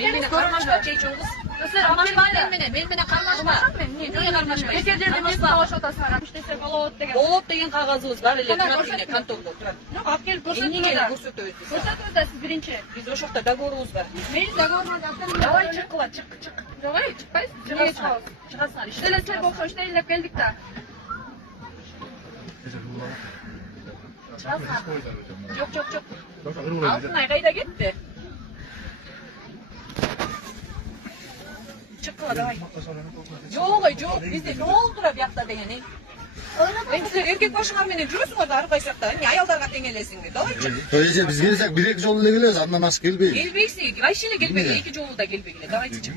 Men mene karmaşma çeyçoğuz. Karmaşma men mene karmaşma. Niye karmaşma? Эфирдерде мен сауаш отасына иштесе болот деген. Болот деген кагазыбыз бар эле турат кантондо турат. Жок, алып келип Эмнеге көрсөтүңүз. көрсөтөбүз? Көрсөтүңүз да сиз биринчи. Биз ошол жакта договорубуз бар. Мен договорун алып Давай чык кыла, чык. Давай, чыкпайсыз. Чыгасың. Чыгасың. Иштелесиңер болсо иштелеп келдик да. Жок. Алтын ай кайда кетти? Чык кыла давай. Жок, бизде жол тура биякта деген. Силер эркек башыңар менен жүрөсүңөр да ар кайсы жакта. Эмне аялдарга тең элесиңби? Давай чык. Эже биз келсек 1-2 жолу эле келебиз, андан ашык келбейбиз. Келбейсиң, вообще эле келбегиле, 2 жолу да келбегиле. Давайте чык.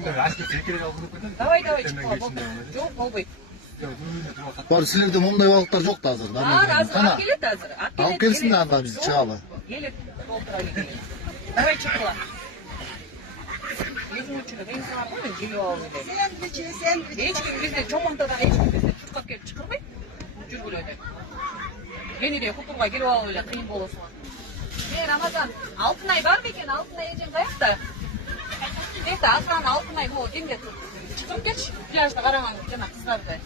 Давай чык кыла болду. Жок, болбойт. Бар силерде моундай балыктар жок да азыр. Азыр алып келет азыр. Алып келсин да анда биз чыгалы. Келет, толтура келет. Давай чык кыла. Өзүңчүлүк эң сага коюн жеп алып эле. Эч ким бизде чомонтадан эч ким бизде туткап келип чакырбайт. Жүргүлө деп. Кенеде кутурга келип алып эле кыйын болосуң. Рамазан, алтын ай бар бекен? Алтын ай эжең каякта? Эта Асран алтын ай болот эмне? Чыгып кетчи. Пляжда караган жана кыздарды.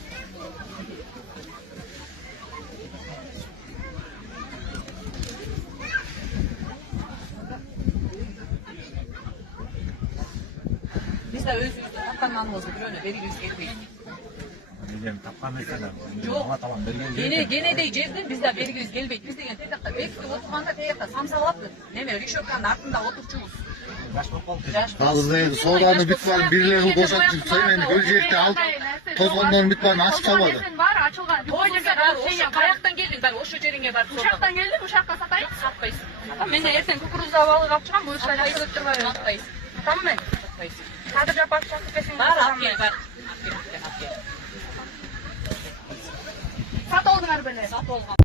Biz de özümüzde taptanmanımızı büröne berigimiz gelbeydi. Bilmiyorum tapkanlıysa Yok. Ama tamam belgen Gene de жерден biz de berigimiz gelbeydi. Biz degen teyakta bekti oturganda teyakta samsалапты. Неме решетканын артында отурчубуз. Yaş болып қалды. Азыр сооданы бүт барын бирлери бошотуп сөймени бөлжекте алып тозгондорун бүт барын ачып салбады. Бар, ачылган. Ой жерге бар, ошо каяктан келдиң? Бар, ошо жериңе барып Ушактан келдим, ушакка сатайын. сатпайсың. Мен эртең кукуруза балык алып чыгам, бул ишler жакшы турбайбы? Сатпайсың. Тамам мен. Сатпайсың. Кадыр жапак чакып берсең. Бар, алып кел, бар. Алып кел. Сатып алдыңар беле. Сатып алган.